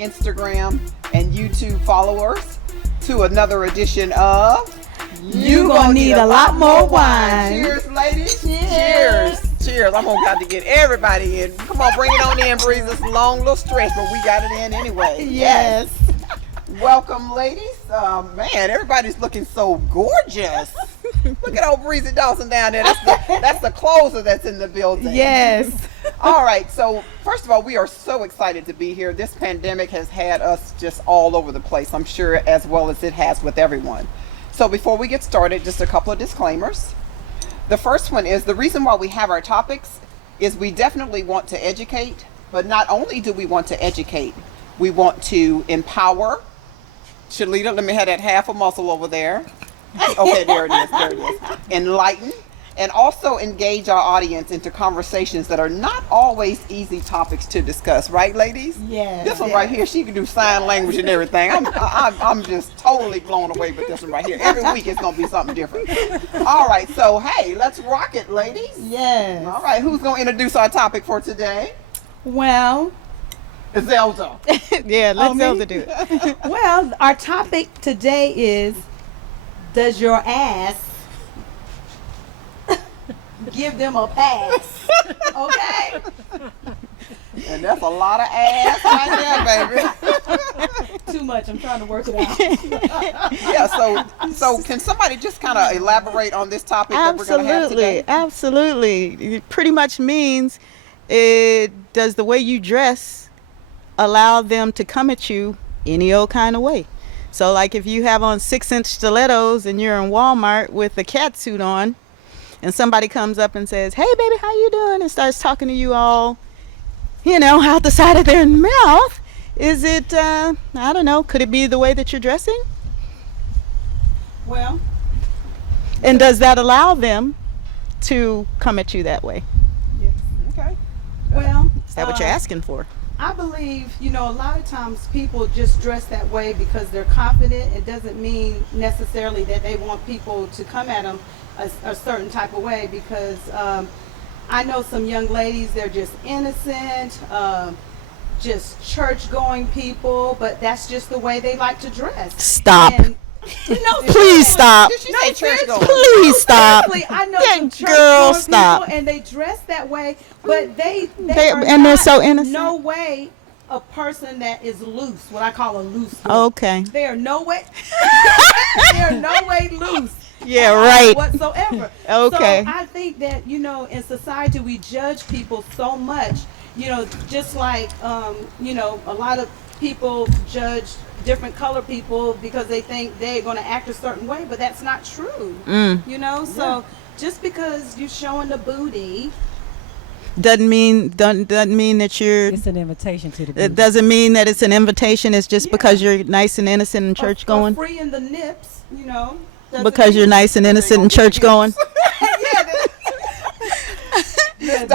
Instagram, and YouTube followers to another edition of You Gonna Need a Lot More Wine. Cheers, ladies. Cheers. Cheers. I'm gonna have to get everybody in. Come on, bring it on in, Breeze. It's a long little stretch, but we got it in anyway. Yes. Welcome, ladies. Man, everybody's looking so gorgeous. Look at old Breezy Dawson down there. That's the closer that's in the building. Yes. All right. So first of all, we are so excited to be here. This pandemic has had us just all over the place, I'm sure, as well as it has with everyone. So before we get started, just a couple of disclaimers. The first one is the reason why we have our topics is we definitely want to educate, but not only do we want to educate, we want to empower. Shalita, let me have that half a muscle over there. Okay, there it is, there it is. Enlighten, and also engage our audience into conversations that are not always easy topics to discuss, right, ladies? Yes. This one right here, she can do sign language and everything. I'm just totally blown away with this one right here. Every week it's gonna be something different. All right, so hey, let's rock it, ladies. Yes. All right, who's gonna introduce our topic for today? Well, Zelda. yeah, let Zelda do it. Well, our topic today is, does your ass give them a pass? Okay? And that's a lot of ass right there, baby. Too much. I'm trying to work it out. Yeah, so can somebody just kind of elaborate on this topic that we're going to have today? Absolutely. It pretty much means does the way you dress allow them to come at you any old kind of way. So like if you have on 6-inch stilettos and you're in Walmart with a cat suit on and somebody comes up and says, "Hey baby, how you doing?" and starts talking to you all, out the side of their mouth, is it, I don't know, could it be the way that you're dressing? Well. And does that allow them to come at you that way? Yes. Okay. Well. Is that what you're asking for? I believe, a lot of times people just dress that way because they're confident. It doesn't mean necessarily that they want people to come at them a certain type of way, because I know some young ladies, they're just innocent, just church-going people, but that's just the way they like to dress. Stop. And, Please stop. Did she say church going? Please stop. Seriously, I know Yeah, some church girl, going stop. people, and they dress that way, but they are and they're not so innocent. No way a person that is loose, what I call a loose. Okay. They are no way. They are no way loose. Yeah, right. Whatsoever. Okay. So I think that in society we judge people so much. Just like a lot of people judge different color people because they think they're going to act a certain way, but that's not true. So just because you're showing the booty doesn't mean that you're. It's an invitation to the booty. It doesn't mean that it's an invitation. It's just because you're nice and innocent and church going. Free in the nips, Because you're nice and innocent and church going.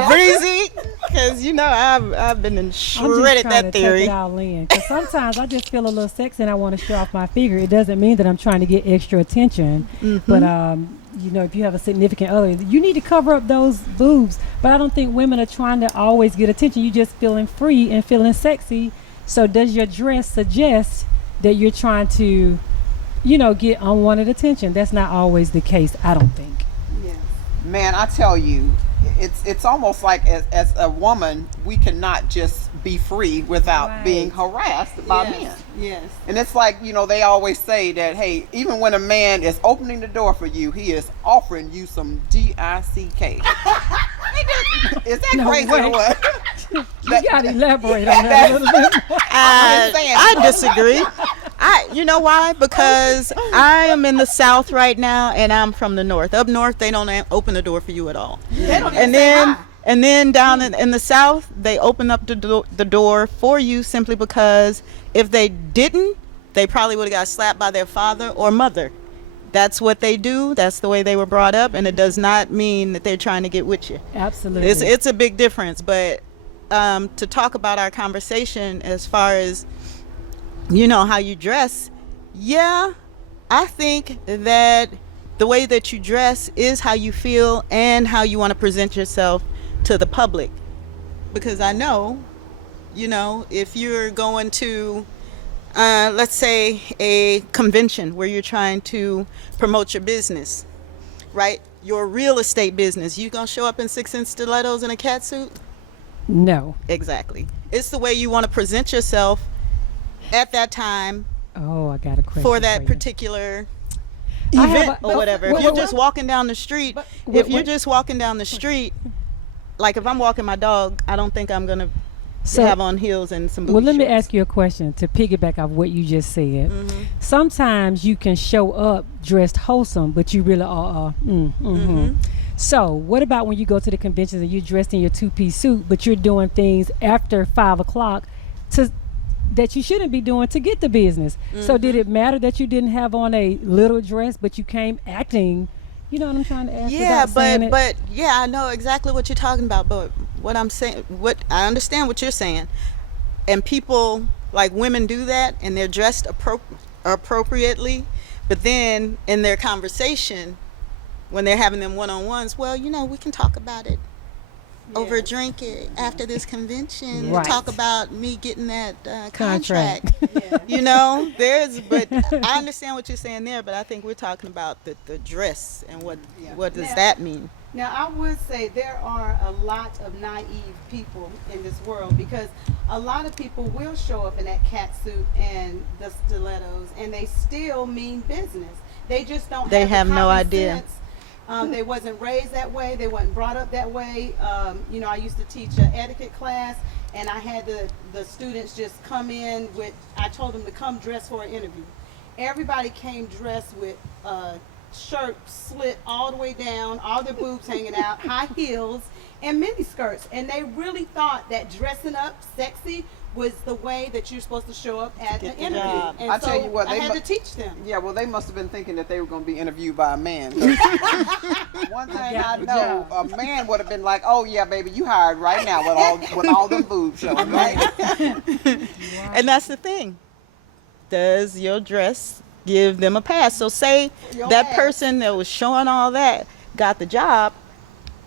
Breezy, because I've been shredded that theory. Take it all in. 'Cause sometimes I just feel a little sexy and I want to show off my figure. It doesn't mean that I'm trying to get extra attention. Mm-hmm. But if you have a significant other, you need to cover up those boobs. But I don't think women are trying to always get attention. You just feeling free and feeling sexy. So does your dress suggest that you're trying to, get unwanted attention? That's not always the case, I don't think. Yes. Man, I tell you, it's almost like as a woman, we cannot just be free without being harassed by men. Yes. And it's like, they always say that, hey, even when a man is opening the door for you, he is offering you some DICK. Is that crazy or what? You got to elaborate on that a little bit more. I disagree. You know why? Because I am in the South right now, and I'm from the North. Up North, they don't open the door for you at all. They don't even say hi. And then down in the South, they open up the door for you simply because if they didn't, they probably would have got slapped by their father or mother. That's what they do. That's the way they were brought up, and it does not mean that they're trying to get with you. Absolutely. It's a big difference. But to talk about our conversation as far as how you dress, I think that the way that you dress is how you feel and how you want to present yourself to the public. Because I know You know, if you're going to, let's say, a convention where you're trying to promote your business, right? Your real estate business, you gonna show up in 6-inch stilettos and a cat suit? No. Exactly. It's the way you want to present yourself at that time Oh, I got a question for that you. particular I have event a- or whatever. but- If you're but- just walking down the street, but- if you're what- just walking down the street, like if I'm walking my dog, I don't think I'm gonna So- have on heels and some booty Well, let me shorts. ask you a question to piggyback off what you just said. Mm-hmm. Sometimes you can show up dressed wholesome, but you really are. So, what about when you go to the conventions and you're dressed in your two-piece suit, but you're doing things after 5 o'clock to that you shouldn't be doing to get the business? So, did it matter that you didn't have on a little dress, but you came acting? You know what I'm trying to ask? Yeah, without saying it? but yeah, I know exactly what you're talking about. But what I'm saying, what I understand what you're saying, and people like women do that, and they're dressed appropriately, but then in their conversation, when they're having them one-on-ones, well, you know, we can talk about it over a drink after this convention. We'll Right. talk about me getting that Contract. contract. You know, but I understand what you're saying there, but I think we're talking about the dress and what does Now- that mean? Now, I would say there are a lot of naive people in this world, because a lot of people will show up in that cat suit and the stilettos, and they still mean business. They just don't. They have the have no common idea. sense. They wasn't raised that way. They wasn't brought up that way. You know, I used to teach an etiquette class, and I had the students just come in with. I told them to come dressed for an interview. Everybody came dressed with shirt slit all the way down, all their boobs hanging out, high heels, and mini skirts. And they really thought that dressing up sexy was the way that you're supposed to show up at get the the interview. job. And I so tell you what, I they had mu- to teach them. Yeah, well, they must have been thinking that they were going to be interviewed by a man. 'Cause one thing I know, a man would have been like, "Oh yeah, baby, you hired right now with all them boobs showing, right?" And that's the thing. Does your dress give them a pass? So say Your that ass. person that was showing all that got the job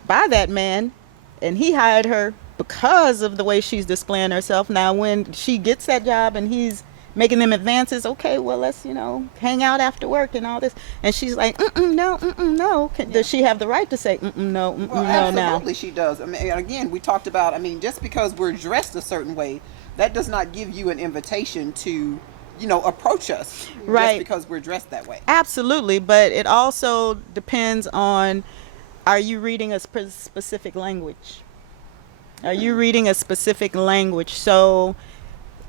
by that man, and he hired her because of the way she's displaying herself. Now when she gets that job and he's making them advances, okay, well, let's, you know, hang out after work and all this, and she's like, no. Does she have the right to say no, Well, no now? absolutely, she does. I mean, and again, we talked about. I mean, just because we're dressed a certain way, that does not give you an invitation to, you know, approach us. Right. Just because we're dressed that way. Absolutely, but it also depends on, are you reading a specific language? Are you reading a specific language? So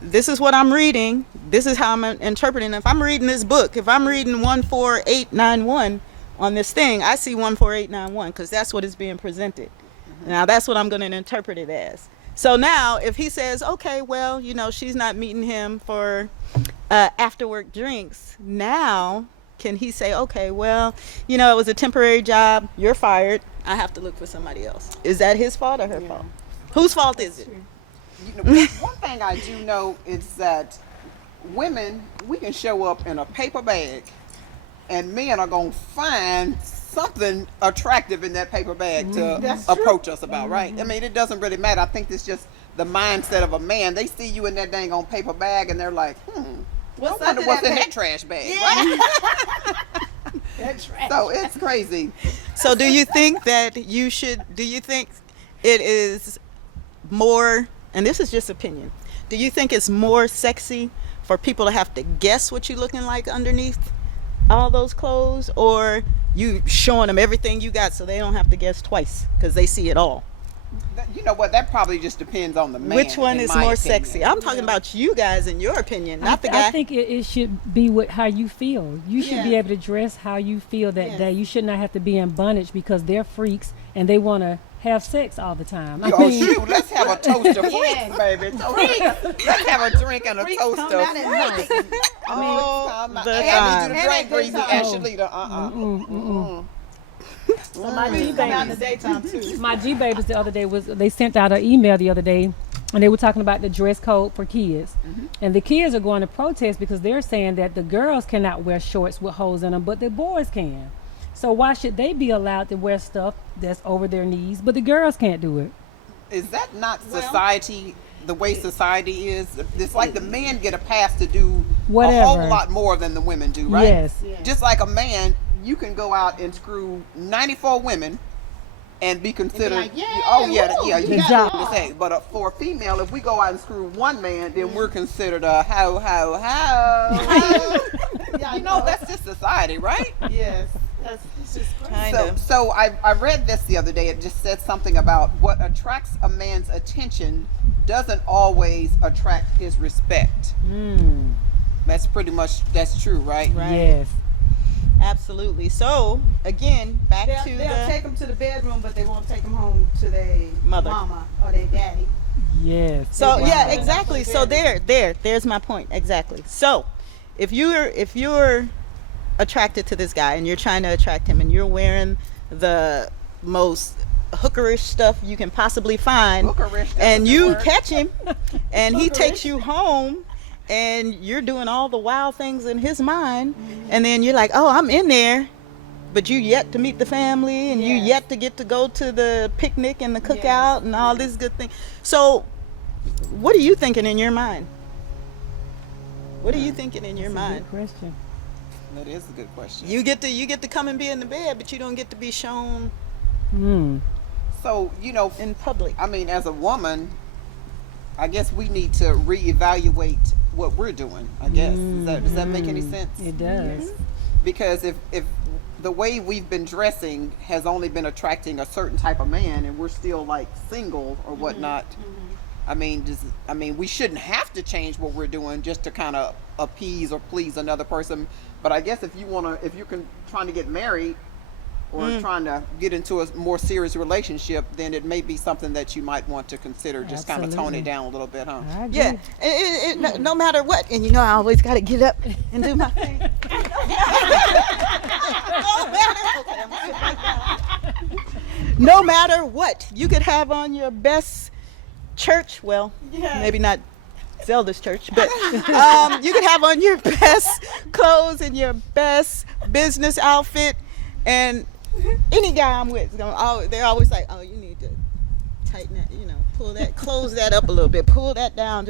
this is what I'm reading. This is how I'm interpreting. If I'm reading this book, if I'm reading 14891 on this thing, I see 14891 because that's what is being presented. Now that's what I'm going to interpret it as. So now if he says, okay, well, you know, she's not meeting him for after work drinks, now can he say, okay, well, you know, it was a temporary job, you're fired, I have to look for somebody else? Is that his fault or her fault? Whose fault is it? You know, one thing I do know is that women, we can show up in a paper bag, and men are gonna find something attractive in that paper bag to That's true. approach us about, right? I mean, it doesn't really matter. I think it's just the mindset of a man. They see you in that dang on paper bag, and they're like, I wonder under what's that in pa- that trash bag, Yeah. right? That's right. So it's crazy. So do you think that do you think it is more, and this is just opinion, do you think it's more sexy for people to have to guess what you're looking like underneath all those clothes, or you showing them everything you got so they don't have to guess twice because they see it all? You know what? That probably just depends on the man. Which one in is my more opinion. sexy? I'm talking about you guys in your opinion, not the guy. I think it should be with how you feel. You should be Yeah. able to dress how you feel that Yes. day. You should not have to be in bondage because they're freaks and they want to have sex all the time. Oh shoot, let's have a toast of freaks, Yes. baby. Let's have a drink and a Freaks toast come of out at night. freaks. All the Hey, I need time. you to drink, And Breezy at and daytime. Shalita. My G come out in the daytime too. My G babies the other day they sent out an email the other day and they were talking about the dress code for kids. And the kids are going to protest because they're saying that the girls cannot wear shorts with holes in them, but the boys can. So why should they be allowed to wear stuff that's over their knees, but the girls can't do it? Is that not Well- society the way society is, it's like the men get a pass to do a Whatever. whole lot more than the women do, right? Yes. Yeah. Just like a man, you can go out and screw 94 women and be considered, like, "Yeah, oh yeah, woo, yeah, you you got got it something to say. But for a female, if we go out and screw one man, then we're considered a how. Yeah, You know, that's just society, right? Yes. It's just crazy. Kind So, of. so I read this the other day. It just said something about what attracts a man's attention doesn't always attract his respect. Mm. That's pretty much, that's true, right? Right. Yes. Absolutely. So again, back They'll to take the them to the bedroom, but they won't take them home to their Mother. mama or their daddy. Yes. so Wow. yeah, exactly. So there's my point. Exactly. So if you're attracted to this guy and you're trying to attract him and you're wearing the most hookerish stuff you can possibly find, Hookerish, that's and a good you word. catch him and he takes Hookerish. you home and you're doing all the wild things in his mind, and then you're like, oh, I'm in there, but you yet to meet the family and you Yes. yet to get to go to the picnic and the cookout Yes. and all these good things. So what are you thinking in your mind? What are you thinking in your That's a mind? good question. That is a good question. You get to come and be in the bed, but you don't get to be shown Mm. So, you know, in public. I mean, as a woman, I guess we need to reevaluate what we're doing, I guess. Does that make any sense? It does. Because if the way we've been dressing has only been attracting a certain type of man and we're still like single or whatnot, I mean, we shouldn't have to change what we're doing just to kind of appease or please another person. But I guess if you're trying to get married or trying to get into a more serious relationship, then it may be something that you might want to consider, just kind of tone Absolutely. it down a little bit, huh? I agree. Yeah, no matter what, and you know I always got to get up and do my thing. No matter what, you could have on your best church, well, maybe not Zelda's church, but you could have on your best clothes and your best business outfit, and any guy I'm with is they're always like, oh, you need to tighten that, close that up a little bit, pull that down,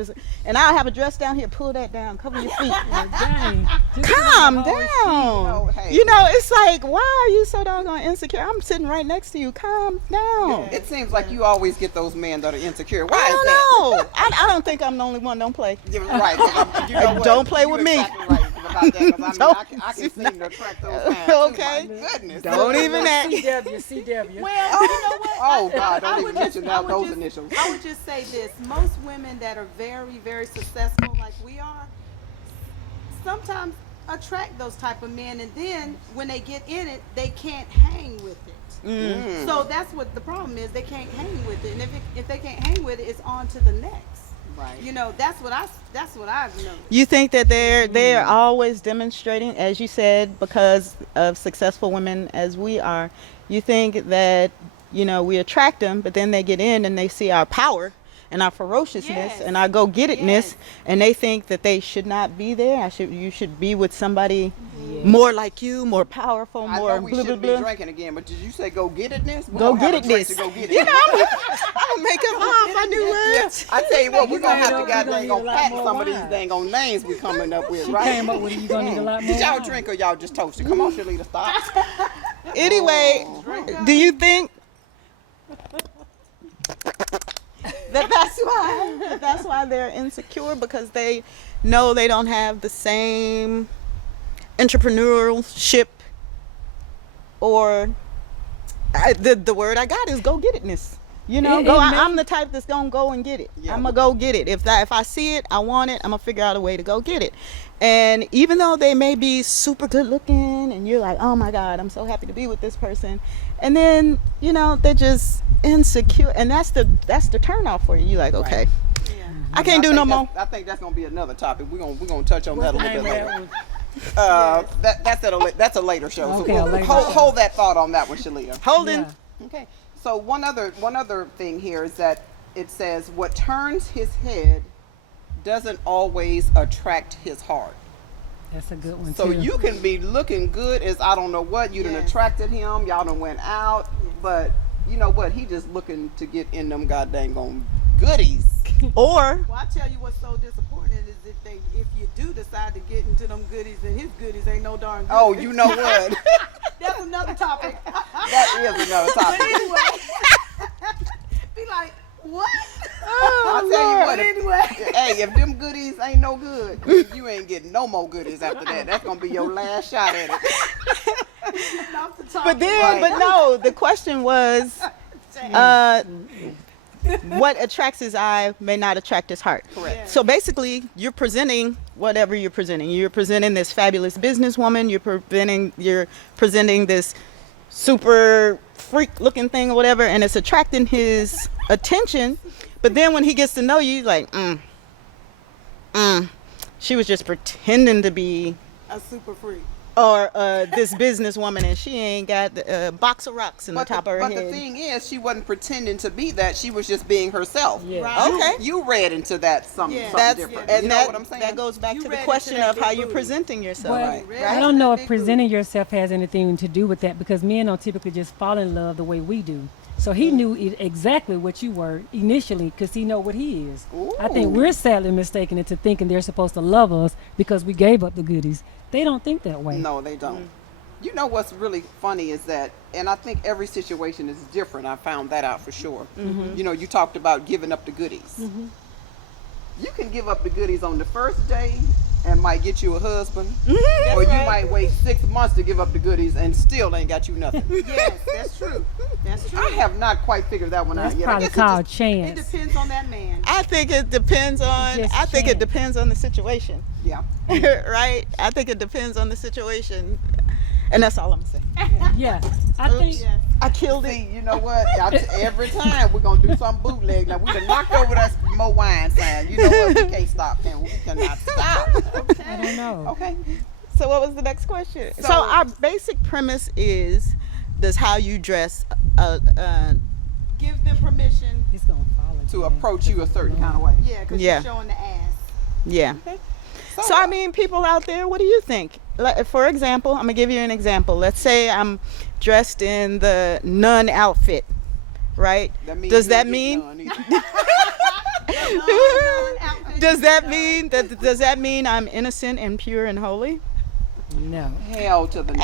and I'll have a dress down here, pull that down, cover your feet. Dang. Just Calm like a whole down. No, hey. It's like, why are you so doggone insecure? I'm sitting right next to you. Calm down. It seems like you always get those men that are insecure. Why I is don't that? know. I don't think I'm the only one. Don't play. You're right. 'Cause you know what? Don't play You're with me. exactly right about that, 'cause Don't- I can seem to attract those kinds Okay. too. My goodness. Don't even act. CW. Well, you know what? Oh God! Don't I even would mention just- I would those just- initials. I would just say this: most women that are very, very successful, like we are, sometimes attract those type of men, and then when they get in it, they can't hang with it. Mm. So that's what the problem is. They can't hang with it, and if they can't hang with it, it's on to the next. Right. You know, that's what I've noticed. You think that they are always demonstrating, as you said, because of successful women as we are. You think that we attract them, but then they get in and they see our power and our ferociousness Yes. and our go-get-itness, Yes. and they think that they should not be there. You should be with somebody more like you, more powerful, I more know we blah blah shouldn't be blah. drinking again, but did you say go get it this? Go get it this. Go get it. You know, I'm gonna make up my new words. I tell you what, we're gonna have to You're gonna goddamn need a gonna lot patent more some of these wine. dang on names we coming up with, She right? came up with it. You're going to need a lot more. Did y'all wine. drink or y'all just toasted? Come on, Shalita, stop. Anyway, do you think that's why they're insecure, because they know they don't have the same entrepreneurship, or the word I got is go get itness. I'm the type that's gonna go and get it. Yeah. I'm gonna go get it. If I see it, I want it, I'm gonna figure out a way to go get it. And even though they may be super good looking and you're like, oh my God, I'm so happy to be with this person, and then they're just insecure, and that's the turn off for you. You're like, okay, Yeah. I can't do no more. I think that's gonna be another topic. We're gonna touch on that a little bit Name later. that one. That's a later show. Okay, So a later hold, show. hold that thought on that one, Shalita. Holding. Yeah. Okay. So one other thing here is that it says what turns his head doesn't always attract his heart. That's a good one So too. you can be looking good as I don't know what, you done Yes. attracted him, y'all done went out, but you know what, he just looking to get in them goddamn goodies. Or Well, I tell you what's so disappointing is if you do decide to get into them goodies and his goodies ain't no darn good. Oh, you know what? That's another topic. That is another But topic. anyway, be like, what? I'll tell you what. But anyway. Hey, if them goodies ain't no good, you ain't getting no more goodies after that. That's gonna be your last shot at it. Off the top, but then, Right. but no, the question was, what attracts his eye may not attract his heart. Correct. Yeah. So basically, you're presenting whatever you're presenting. You're presenting this fabulous businesswoman. You're presenting this super freak-looking thing or whatever, and it's attracting his attention. But then when he gets to know you, like, she was just pretending to be a super freak. or this businesswoman, and she ain't got a box of rocks in the top of her But head. the thing is, she wasn't pretending to be that. She was just being herself. Yeah. Right. Okay. You read into that something, Yeah. something That's different. and You know that, what I'm saying? that goes back You to the read into question that of how big you're booty. presenting yourself. Well, Right. Right. I don't know if Big presenting booty. yourself has anything to do with that because men don't typically just fall in love the way we do. So he knew exactly what you were initially because he know what he is. I think Ooh. we're sadly mistaken into thinking they're supposed to love us because we gave up the goodies. They don't think that way. No, they don't. You know what's really funny is that, and I think every situation is different. I found that out for sure. You know, you talked about giving up the goodies. You can give up the goodies on the first day and might get you a husband, or you might wait 6 months to give up the goodies and still ain't got you nothing. Yes, that's true. That's true. I have not quite figured that one That's out yet. I probably guess it called just- It chance. depends on that man. I think it depends on. Just I think it chance. depends on the situation, yeah. right? I think it depends on the situation, and that's all I'm saying. Yeah, I think. Yeah. I killed it. See, you know what? Every time we're gonna do some bootleg. Now we done knocked over that Mo Wine sign. You know what? We can't stop, can we? We cannot stop. I don't know. Okay. So what was the next question? So, So- our basic premise is, does how you dress Give them permission. It's gonna fall To again. approach you a certain kind of way. Yeah, because Yeah. you're showing the ass. yeah. So I mean, people out there, what do you think? Like, for example, I'm gonna give you an example. Let's say I'm dressed in the nun outfit, right? means Does you that ain't mean? getting none either. Does that mean I'm innocent and pure and holy? No. Hell to the no.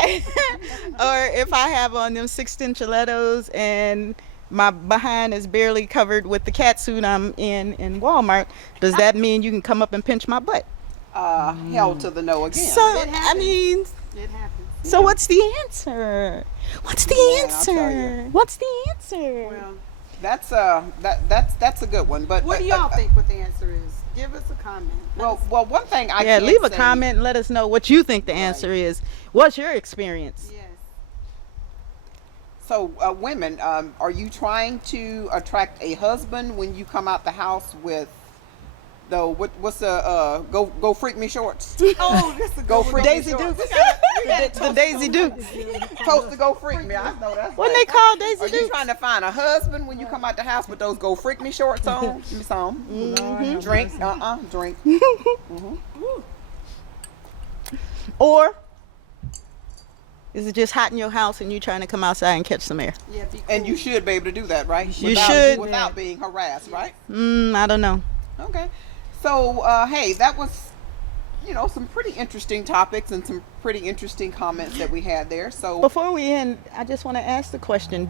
Or if I have on them 6-inch stilettos and my behind is barely covered with the cat suit I'm in Walmart, does that mean you can come up and pinch my butt? Hell to the no again. So It I happens. mean, It happens. so what's the answer? What's the Yeah, I'll tell answer? What's the answer? Well, that's a good one. But what do y'all think what the answer is? Give us a comment. Well, one thing I Yeah, can leave a say- comment and let us know what you think the answer is. What's your experience? Yes. So, women, are you trying to attract a husband when you come out the house with the what's the go freak me shorts? Oh, this is a Go good freak one. me Daisy shorts. Dukes. The Daisy Dukes. Toast to go freak me. I know that's. What right. they call Are Daisy you Dukes? trying to find a husband when you come out the house with those go freak me shorts on? Give me some. Drink. Drink. Or is it just hot in your house and you trying to come outside and catch some air? Yeah, be cool. And you should be able to do that, right? You should. Without being harassed, right? I don't know. Okay. So, hey, that was, some pretty interesting topics and some pretty interesting comments that we had there. So, Before we end, I just want to ask the question: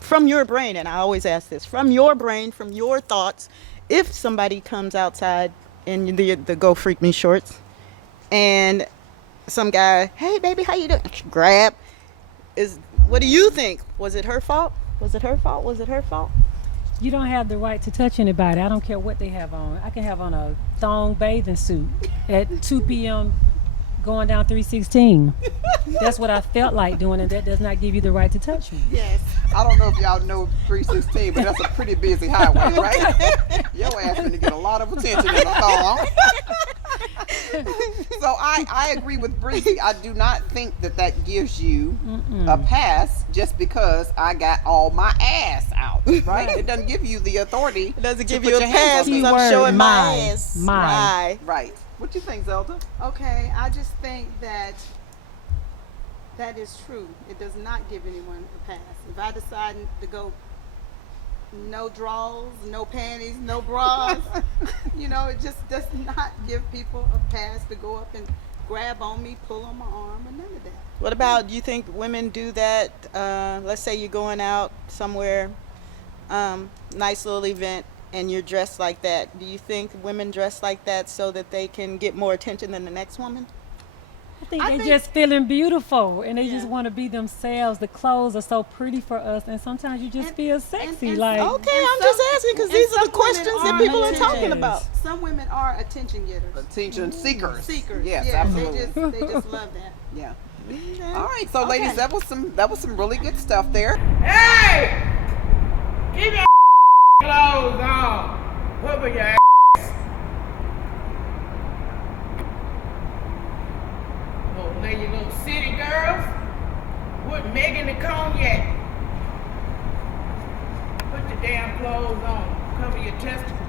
from your brain, and I always ask this, from your brain, from your thoughts, if somebody comes outside in the go freak me shorts, and some guy, hey baby, how you doing? Grab. What do you think? Was it her fault? Was it her fault? Was it her fault? You don't have the right to touch anybody. I don't care what they have on. I can have on a thong bathing suit at 2 p.m. going down 316. That's what I felt like doing, and that does not give you the right to touch me. Yes. I don't know if y'all know 316, but that's a pretty busy highway, right? Your ass going to get a lot of attention in a thong. So I agree with Breezy. I do not think that gives you a pass just because I got all my ass out, right? It doesn't give you the authority. It doesn't to give put you a your hands pass on me. because I'm Keyword, showing my my. ass. My. Right. What you think, Zelda? Okay, I just think that is true. It does not give anyone a pass. If I decide to go no drawers, no panties, no bras. You know, it just does not give people a pass to go up and grab on me, pull on my arm, or none of that. What about, do you think women do that? Let's say you're going out somewhere, nice little event, and you're dressed like that. Do you think women dress like that so that they can get more attention than the next woman? I think they're just feeling beautiful and they just Yeah. want to be themselves. The clothes are so pretty for us, and sometimes you just feel sexy. and like, Okay, And I'm some- just asking because and these are some the questions women that are people are attention talking getters. about. Some women are attention getters. Attention seekers. Seekers. Yes, yeah, absolutely. They just love that. Yeah. All right, so ladies, Okay. that was some really good stuff there. Hey! Keep your clothes on. Cover your ass. Little lady, little city girls. With Megan the cognac. Put your damn clothes on. Cover your testicles.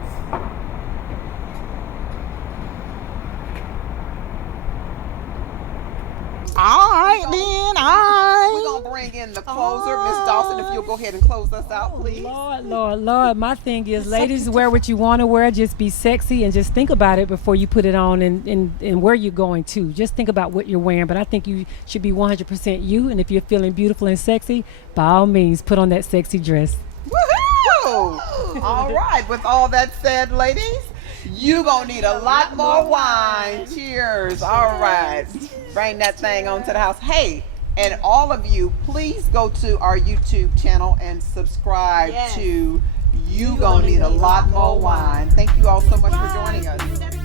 All right, then. All right. We're gonna bring in the closer, Miss Dawson. If you'll go ahead and close us out, please. Lord. My thing is, ladies, wear what you want to wear. Just be sexy and just think about it before you put it on and where you're going to. Just think about what you're wearing. But I think you should be 100% you. And if you're feeling beautiful and sexy, by all means, put on that sexy dress. Woohoo! All right. With all that said, ladies, you gonna need a lot more wine. Cheers. All right. Bring that thing onto the house. Hey, and all of you, please go to our YouTube channel and subscribe Yes. to You Gonna Need a Lot More Wine. Thank you all so much for joining us.